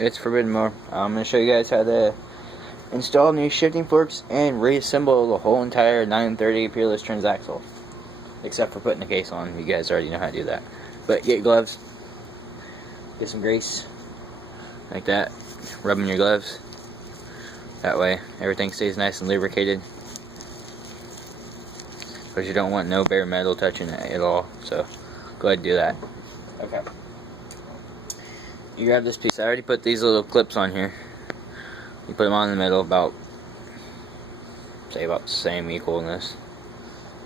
it's forbidden more. I'm going to show you guys how to install new shifting forks and reassemble the whole entire 930 peerless transaxle. Except for putting the case on. You guys already know how to do that. But get gloves. Get some grease. Like that. Rub in your gloves. That way everything stays nice and lubricated. Because you don't want no bare metal touching it at all. So go ahead and do that. Okay. You grab this piece. I already put these little clips on here. You put them on in the middle, about the same equalness.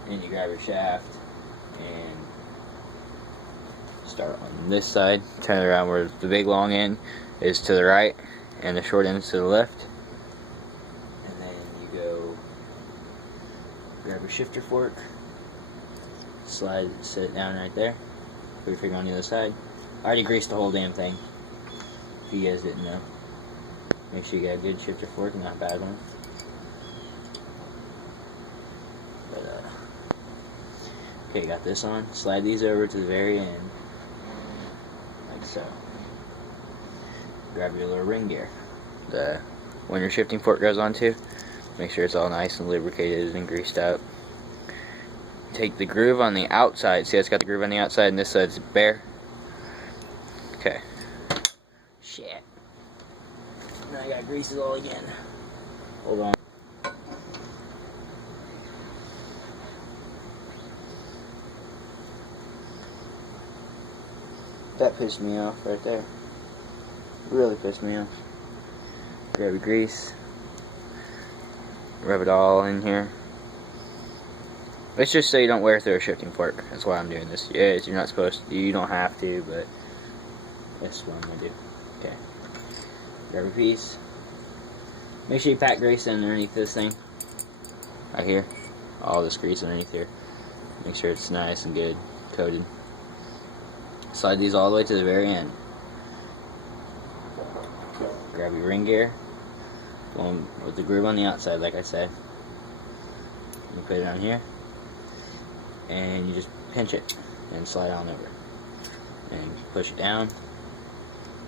And you grab your shaft and start on this side. Turn it around where the big long end is to the right and the short end is to the left. And then you go grab your shifter fork, slide, set it down right there. Put your finger on the other side. I already greased the whole damn thing, if you guys didn't know. Make sure you got a good shifter fork, not a bad one. Okay, got this on. Slide these over to the very end, like so. Grab your little ring gear. The one your shifting fork goes onto, make sure it's all nice and lubricated and greased up. Take the groove on the outside. See, it's got the groove on the outside, and this side's bare. Okay. Shit. Now I gotta grease it all again. Hold on. That pissed me off right there. Really pissed me off. Grab your grease. Rub it all in here. Let's just say you don't wear through a shifting fork. That's why I'm doing this. Yes, you're not supposed to. You don't have to, but that's what I'm going to do. Okay. Grab your piece. Make sure you pack grease underneath this thing. Right here. All this grease underneath here. Make sure it's nice and good coated. Slide these all the way to the very end. Grab your ring gear. Going with the groove on the outside, like I said. You put it on here. And you just pinch it and slide on over. And push it down.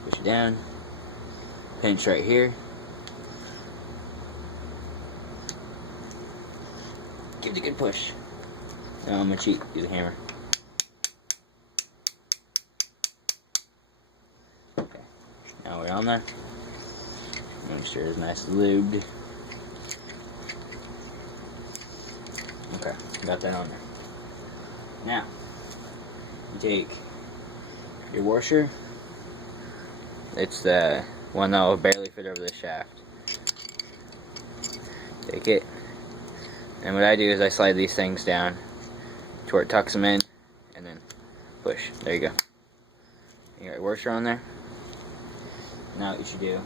Push it down. Pinch right here. Give it a good push. Now I'm going to cheat. Use a hammer. Okay. Now we're on there. Make sure it's nice and lubed. Okay. Got that on there. Now, you take your washer. It's the one that will barely fit over the shaft. Take it. And what I do is I slide these things down to where it tucks them in, and then push. There you go. You got your washer on there. Now what you should do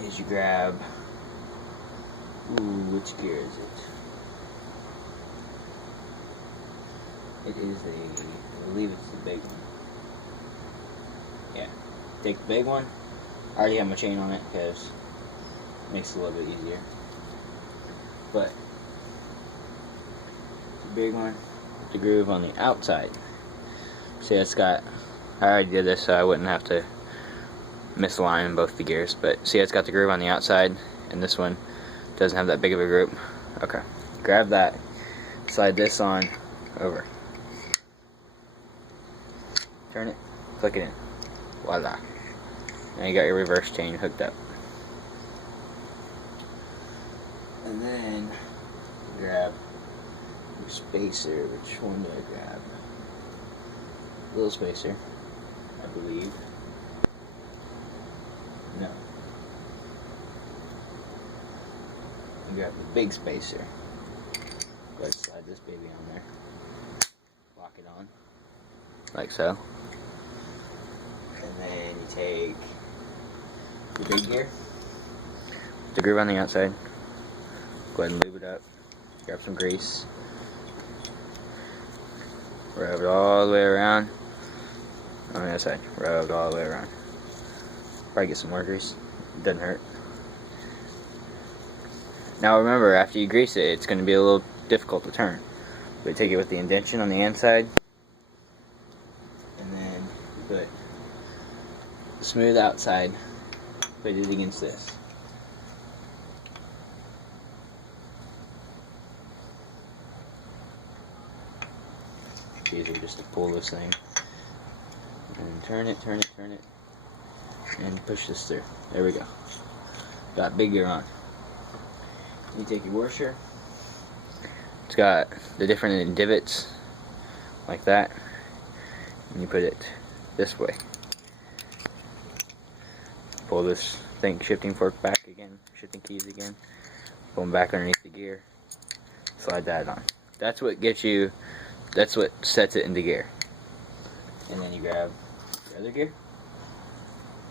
is you grab, which gear is it? It is I believe it's the big one. Yeah. Take the big one. I already have my chain on it because it makes it a little bit easier. But the big one with the groove on the outside. See, it's got, I already did this so I wouldn't have to misalign both the gears. But see, it's got the groove on the outside, and this one doesn't have that big of a groove. Okay. Grab that. Slide this on over. Turn it, click it in. Voila. Now you got your reverse chain hooked up. And then grab your spacer. Which one do I grab? Little spacer, I believe. No. You grab the big spacer. Go ahead and slide this baby on there. Lock it on. Like so. And then you take the big gear, the groove on the outside, go ahead and lube it up, grab some grease, rub it all the way around, on the other side, rub it all the way around. Probably get some more grease, it doesn't hurt. Now remember, after you grease it, it's going to be a little difficult to turn. But take it with the indentation on the inside, and then you put smooth outside, put it against this. It's easier just to pull this thing and turn it, and push this through. There we go. Got big gear on. You take your washer. It's got the different divots like that, and you put it this way. Pull this shifting fork back again, shifting keys again, pull them back underneath the gear, slide that on. That's what gets you, that's what sets it into gear. And then you grab the other gear.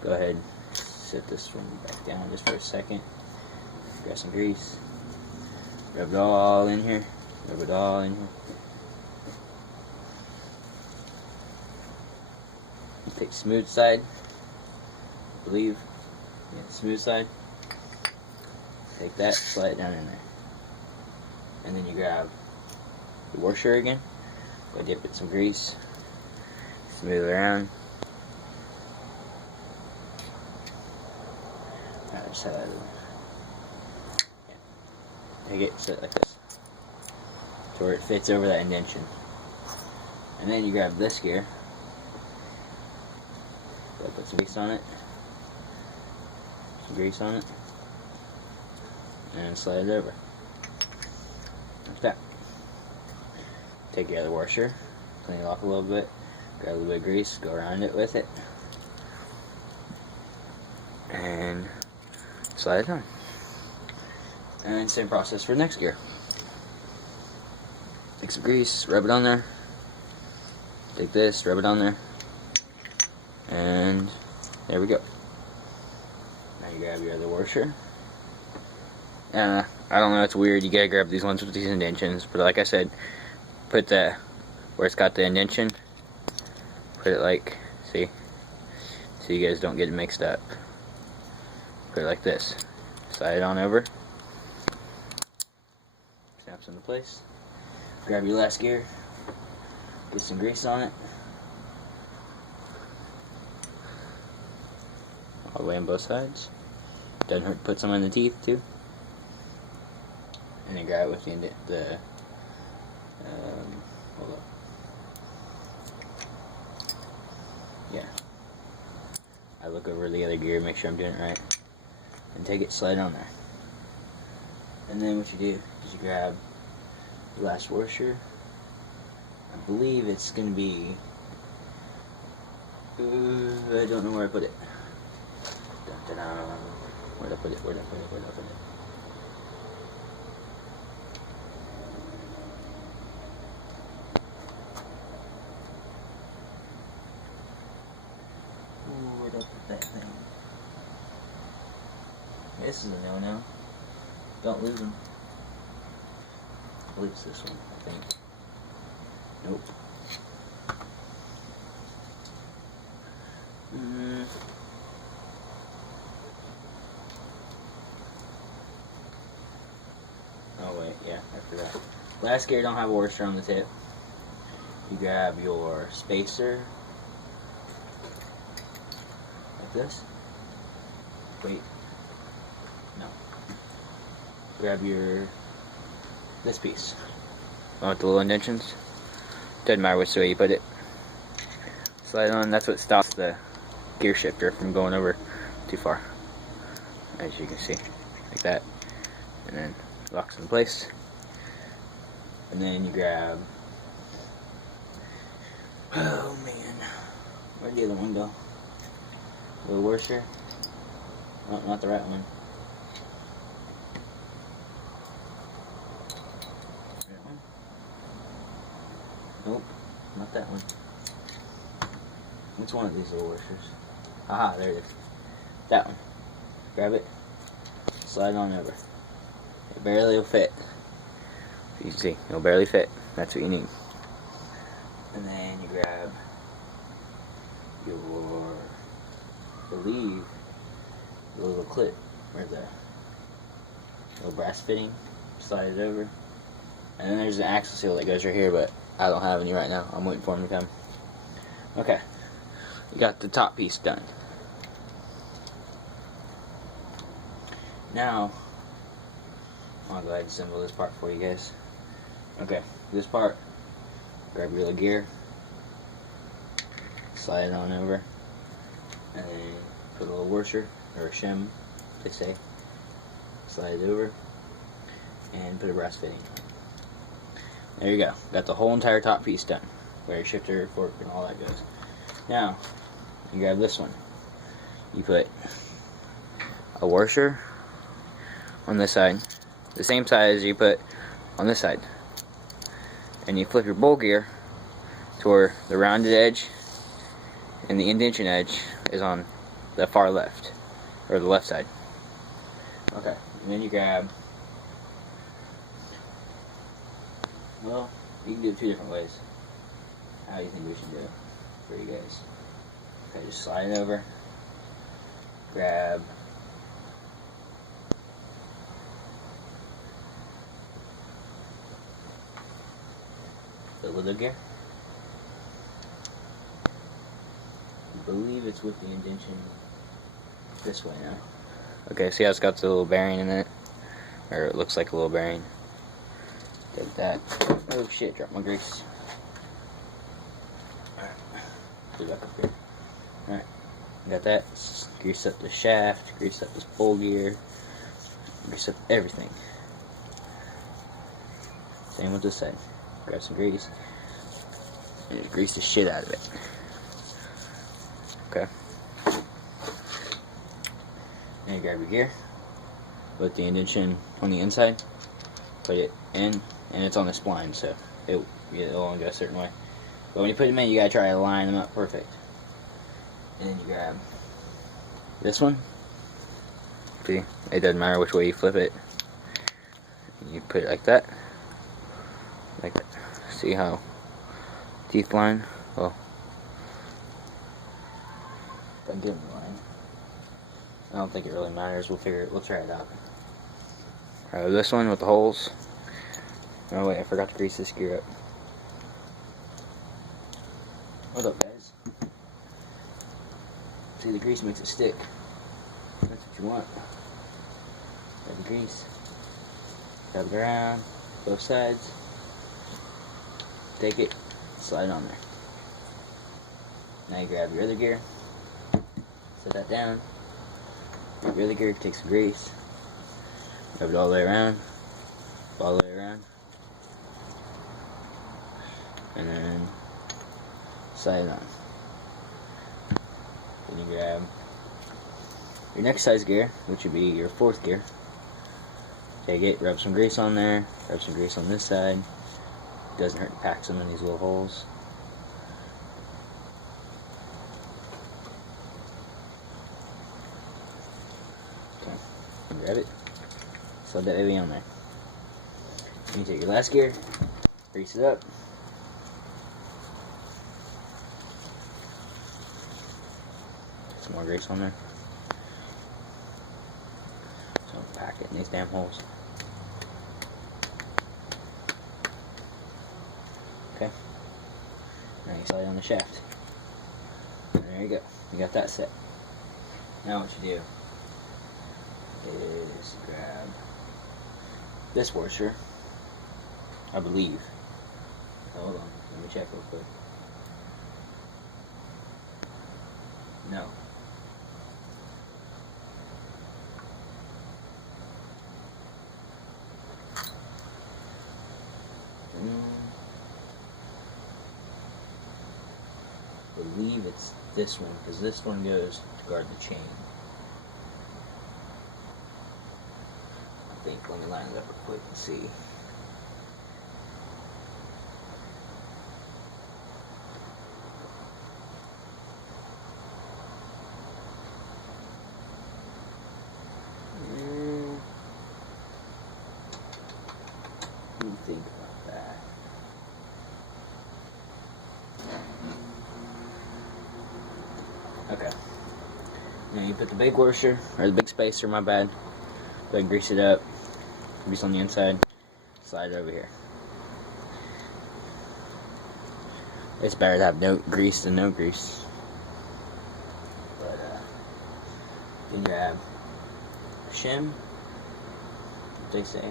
Go ahead, set this one back down just for a second. Grab some grease, rub it all in here, rub it all in here. You take smooth side, I believe. Yeah, smooth side. Take that, slide it down in there. And then you grab the washer again. Go dip it in some grease. Smooth it around. Other side. Yeah. Take it, set it like this. To where it fits over that indentation. And then you grab this gear. Go put some grease on it. Grease on it, and slide it over like that. Take your other washer, clean it off a little bit, grab a little bit of grease, go around it with it, and slide it on. And same process for the next gear. Take some grease, rub it on there, take this, rub it on there, and there we go. Now you grab your other washer. I don't know, it's weird, you gotta grab these ones with these indentions, but like I said, put the, where it's got the indentation, put it like, see, so you guys don't get it mixed up. Put it like this, slide it on over, snaps into place, grab your last gear, get some grease on it, all the way on both sides. Doesn't hurt to put some on the teeth too. And then grab it with the hold up. Yeah. I look over the other gear, make sure I'm doing it right. And take it, slide on there. And then what you do is you grab the last washer. I believe it's gonna be I don't know where I put it. Where'd I put it? Where'd I put it? Where'd I put it? Ooh, where'd I put that thing? This is a no-no. Don't lose them. I believe it's this one, I think. Nope. Oh wait, yeah, I forgot. Last gear don't have a washer on the tip. You grab your spacer like this. Wait, no. Grab your this piece. With the little indentions. Doesn't matter which way you put it. Slide on. That's what stops the gear shifter from going over too far. As you can see, like that, and then locks in place. And then you grab, oh man, where'd the other one go? The washer? Oh, not the right one. That one? Nope, not that one. Which one of these little washers? Aha, there it is. That one. Grab it, slide on over. It barely will fit. You can see, it'll barely fit. That's what you need. And then you grab your, I believe, the little clip, or the little brass fitting. Slide it over. And then there's an axle seal that goes right here, but I don't have any right now. I'm waiting for them to come. Okay. You got the top piece done. Now, I'll go ahead and assemble this part for you guys. Okay, this part, grab your little gear, slide it on over, and then put a little washer, or a shim, they say. Slide it over, and put a brass fitting. There you go. Got the whole entire top piece done. Where your shifter, fork, and all that goes. Now, you grab this one. You put a washer on this side, the same size you put on this side. And you flip your bowl gear to where the rounded edge and the indentation edge is on the far left, or the left side. Okay, and then you grab, well, you can do it 2 different ways. How do you think we should do it for you guys? Okay, just slide it over, grab the little gear. I believe it's with the indentation this way now. Okay, see how it's got the little bearing in it? Or it looks like a little bearing. Get that. Oh shit, dropped my grease. Alright, put it back up here. Alright, got that. Grease up the shaft, grease up this bowl gear, grease up everything. Same with this side. Grab some grease and just grease the shit out of it. Okay. And you grab your gear, put the indentation on the inside, put it in, and it's on the spline, so it'll only go a certain way. But when you put them in, you gotta try to line them up perfect. And then you grab this one. See, it doesn't matter which way you flip it. You put it like that. Like that. See how teeth line? Well, if I give them the line. I don't think it really matters. We'll try it out. Alright, this one with the holes. Oh wait, I forgot to grease this gear up. What's up, guys? See, the grease makes it stick. That's what you want. Grab the grease. Rub it around, both sides. Take it, slide it on there. Now you grab your other gear. Set that down. Grab your other gear, take some grease. Rub it all the way around. All the way around. And then slide it on. Then you grab your next size gear, which would be your 4th gear. Take it, rub some grease on there, rub some grease on this side. Doesn't hurt to pack some in these little holes. Okay, grab it, slide that baby on there. Then you take your last gear, grease it up. Some more grease on there. So pack it in these damn holes. Okay. Now you slide on the shaft. And there you go. You got that set. Now what you do is grab this washer, I believe. Hold on, let me check real quick. No. I believe it's this one, because this one goes to guard the chain. I think, let me line it up real quick and see. What do you think about that? Okay. Now you put the big washer, or the big spacer, my bad. Go ahead and grease it up. Grease on the inside. Slide it over here. It's better to have no grease than no grease. But, then grab a shim, they say.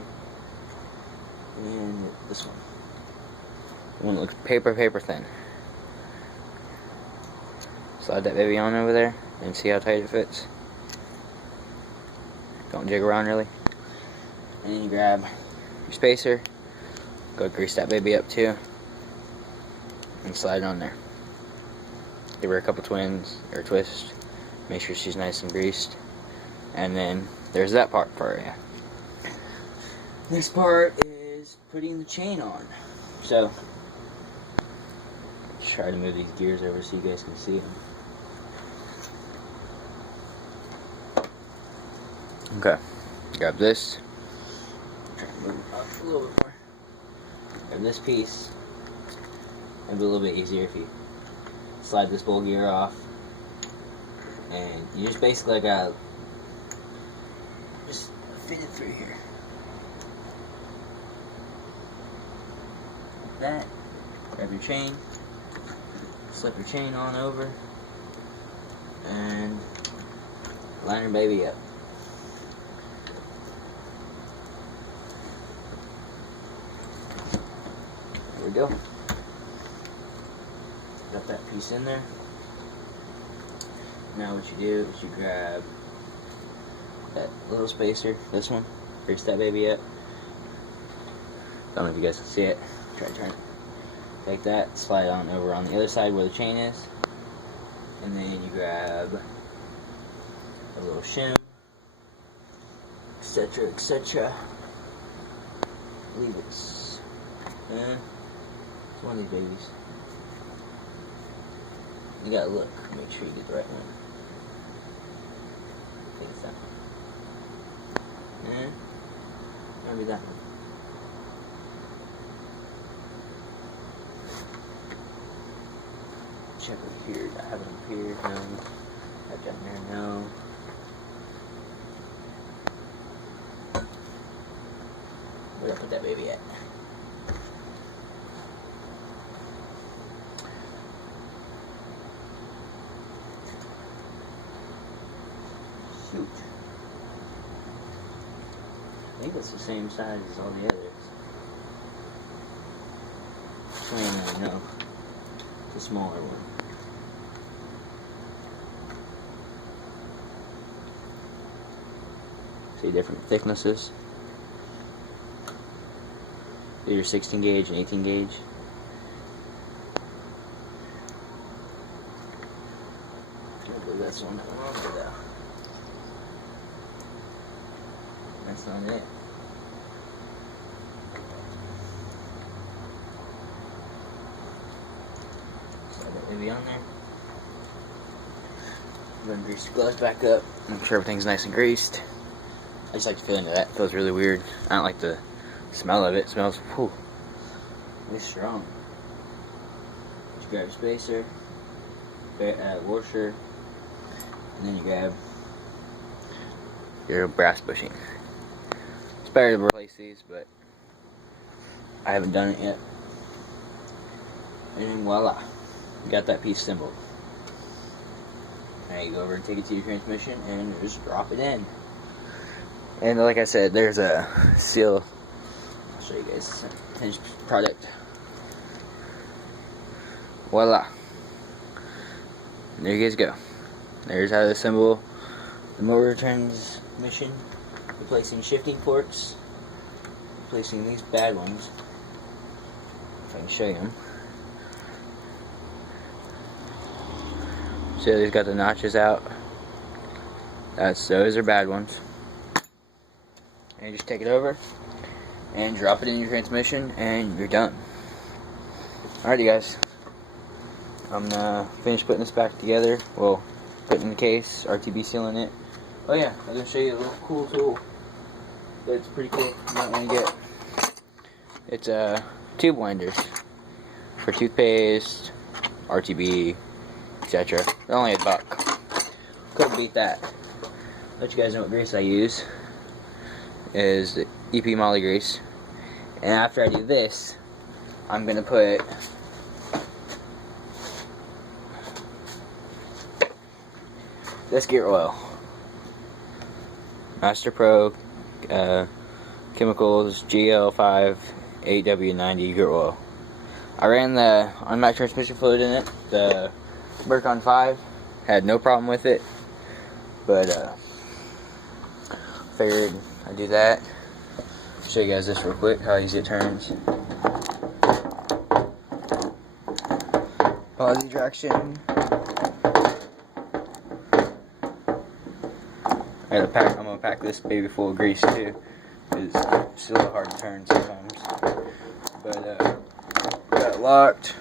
And this one. The one that looks paper thin. Slide that baby on over there and see how tight it fits. Don't jig around really. And then you grab your spacer, go grease that baby up too, and slide it on there. Give her a couple twists, make sure she's nice and greased, and then there's that part for you. Next part is putting the chain on. So, try to move these gears over so you guys can see them. Okay, grab this. Try to move it up a little bit more. Grab this piece. It'll be a little bit easier if you slide this bowl gear off. And you just basically gotta just fit it through here. Like that. Grab your chain. Slip your chain on over. And line your baby up. There we go. Got that piece in there. Now what you do is you grab that little spacer, this one, grease that baby up. Don't know if you guys can see it. Try to turn it. Take that, slide it on over on the other side where the chain is. And then you grab a little shim, etc., etc. Leave it. And it's one of these babies. You gotta look, make sure you get the right one. I think it's that one. And maybe that one. Check up here. Do I have it up here? No. Have down there? No. Where'd I put that baby at? Shoot. I think it's the same size as all the others. No. It's a smaller one. See different thicknesses. These are 16 gauge and 18 gauge. This one. That's not it. Slide that baby on there. Then grease your gloves back up. Make sure everything's nice and greased. I just like to feel into that. It feels really weird. I don't like the smell of it. It smells really strong. Just grab your spacer, washer, and then you grab your brass bushing. It's better to replace these, but I haven't done it yet. And voila, you got that piece assembled. Now you go over and take it to your transmission and just drop it in. And like I said, there's a seal. I'll show you guys the finished product. Voila. There you guys go. There's how to assemble the motor transmission, replacing shifting forks, replacing these bad ones. If I can show you them. See how these got the notches out? Those are bad ones. And you just take it over and drop it in your transmission and you're done. Alrighty guys. I'm gonna finish putting this back together. Well, put it in the case, RTB sealing it. Oh yeah, I'm gonna show you a little cool tool that's pretty cool. You might want to get. It's tube winders for toothpaste, RTB, etc. They're only $1. Couldn't beat that. Let you guys know what grease I use. Is the EP Molly grease. And after I do this, I'm gonna put this gear oil, Master Pro chemicals, GL5 8W90 gear oil. I ran the automatic transmission fluid in it, the Burcon 5, had no problem with it, but figured I'd do that. Show you guys this real quick, how easy it turns. Positive traction. I'm gonna pack this baby full of grease too. It's still a little hard to turn sometimes. But got it locked.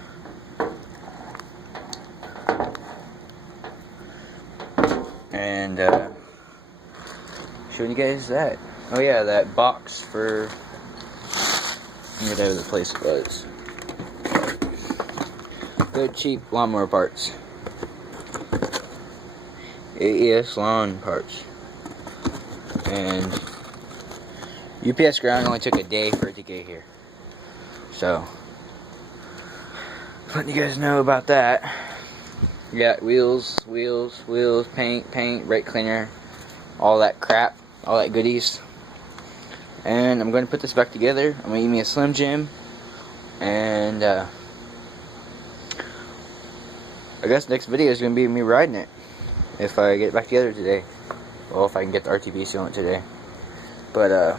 And showing you guys that. Oh yeah, that box for whatever the place was. Good cheap lawnmower parts. AES lawn parts. And UPS ground only took a day for it to get here. So, letting you guys know about that. You got wheels, paint, brake cleaner, all that crap, all that goodies. And I'm going to put this back together. I'm going to eat me a Slim Jim. And I guess next video is going to be me riding it. If I get it back together today. Well, if I can get the RTB sealant today. But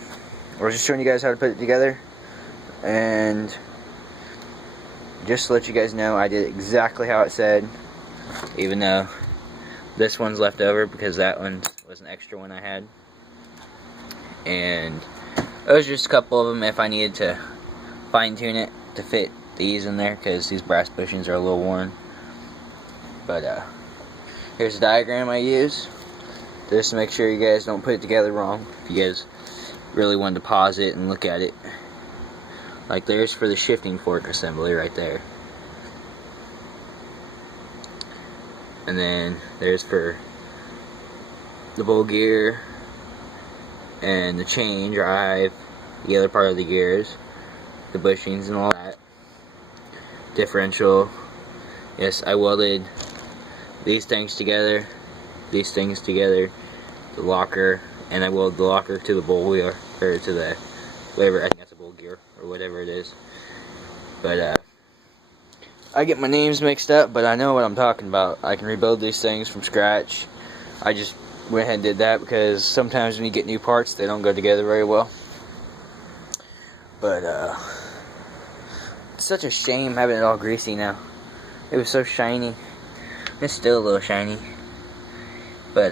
we're just showing you guys how to put it together. And just to let you guys know, I did exactly how it said. Even though this one's left over because that one was an extra one I had. And it was just a couple of them if I needed to fine tune it to fit these in there, because these brass bushings are a little worn. But here's the diagram I use, just to make sure you guys don't put it together wrong. If you guys really wanted to pause it and look at it. Like there's for the shifting fork assembly right there. And then there's for the bowl gear and the chain drive, the other part of the gears, the bushings and all that. Differential. Yes, I welded these things together, the locker, and I welded the locker to the bowl wheel, or to the whatever, I think that's a bowl gear, or whatever it is. But I get my names mixed up, but I know what I'm talking about. I can rebuild these things from scratch. I just went ahead and did that because sometimes when you get new parts, they don't go together very well. But it's such a shame having it all greasy now. It was so shiny. It's still a little shiny. But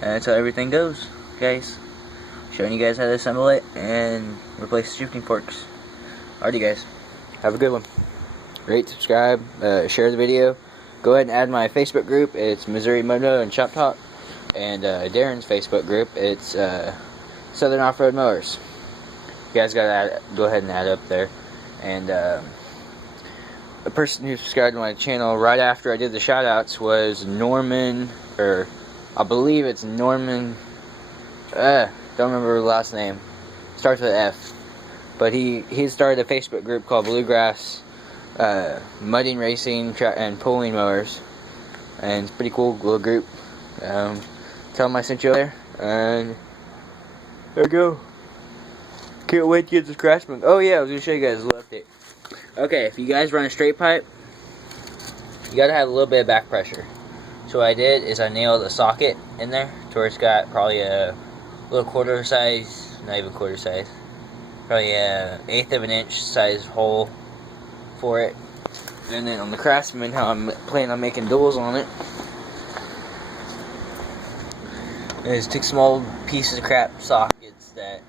that's how everything goes, guys. Showing you guys how to assemble it and replace the shifting forks. Alrighty, guys. Have a good one. Rate, subscribe, share the video. Go ahead and add my Facebook group. It's Missouri Moto and Shop Talk. And Darren's Facebook group. It's Southern Off-Road Mowers. You guys gotta go ahead and add up there. And the person who subscribed to my channel right after I did the shoutouts was Norman, or I believe it's Norman. Don't remember the last name. Starts with F. But he started a Facebook group called Bluegrass Mudding, Racing, and Pulling Mowers. And it's a pretty cool little group. Tell them I sent you there. And there you go. Can't wait to get this Craftsman. Oh yeah, I was going to show you guys a little update. Okay, if you guys run a straight pipe, you got to have a little bit of back pressure. So what I did is I nailed a socket in there to where it's got probably a little quarter size, not even quarter size, probably a 1/8 of an inch size hole for it. And then on the Craftsman, how I'm planning on making duals on it is take small pieces of crap sockets that